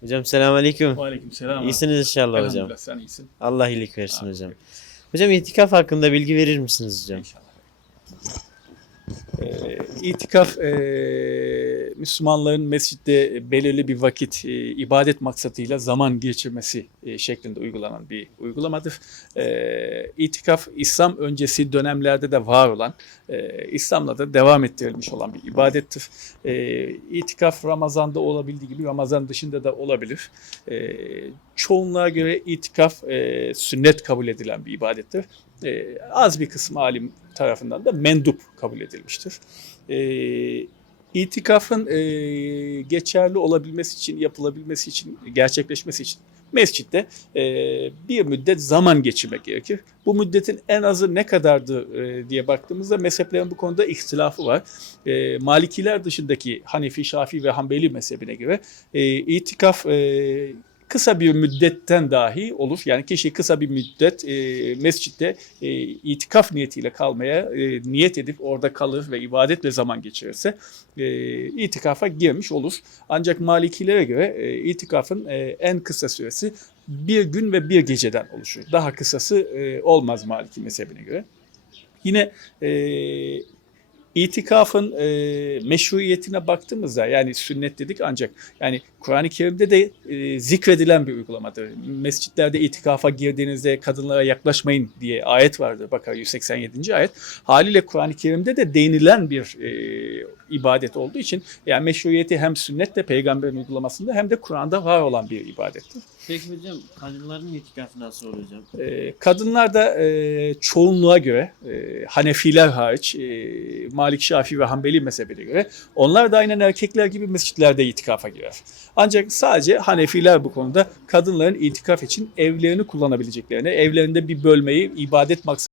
Hocam selamünaleyküm. Aleykümselam. İyisiniz inşallah hocam. Elhamdülillah sen iyisin. Allah iyilik versin Amin. hocam. Hocam itikaf hakkında bilgi verir misiniz hocam? İnşallah. Ee, itikaf e, Müslümanların mescitte belirli bir vakit e, ibadet maksadıyla zaman geçirmesi e, şeklinde uygulanan bir uygulamadır. E, İslam öncesi dönemlerde de var olan, e, İslam'la da devam ettirilmiş olan bir ibadettir. E, Ramazan'da olabildiği gibi Ramazan dışında da olabilir. E, çoğunluğa göre itikaf e, sünnet kabul edilen bir ibadettir. E, az bir kısmı alim tarafından da mendup kabul edilmiştir. E, itikafın e, geçerli olabilmesi için, yapılabilmesi için, gerçekleşmesi için mescitte e, bir müddet zaman geçirmek gerekir. Bu müddetin en azı ne kadardı e, diye baktığımızda mezheplerin bu konuda ihtilafı var. E, Malikiler dışındaki Hanefi, Şafii ve Hanbeli mezhebine göre e, itikaf e, kısa bir müddetten dahi olur. Yani kişi kısa bir müddet e, mescitte e, itikaf niyetiyle kalmaya e, niyet edip orada kalır ve ibadetle zaman geçirirse e, itikafa girmiş olur. Ancak Malikilere göre e, itikafın e, en kısa süresi bir gün ve bir geceden oluşur. Daha kısası e, olmaz Maliki mezhebine göre. Yine e, itikafın e, meşruiyetine baktığımızda yani sünnet dedik ancak yani Kur'an-ı Kerim'de de e, zikredilen bir uygulamadır. Mescitlerde itikafa girdiğinizde kadınlara yaklaşmayın diye ayet vardır Bakara 187. ayet. Haliyle Kur'an-ı Kerim'de de değinilen bir e, ibadet olduğu için yani meşruiyeti hem sünnetle peygamberin uygulamasında hem de Kur'an'da var olan bir ibadettir. Peki hocam kadınların itikafı nasıl oluyor hocam? Ee, kadınlar da e, çoğunluğa göre, e, Hanefiler hariç, e, Malik, Şafii ve Hanbeli mezhebine göre onlar da aynen erkekler gibi mescitlerde itikafa girer. Ancak sadece Hanefiler bu konuda kadınların itikaf için evlerini kullanabileceklerini, evlerinde bir bölmeyi ibadet maksadı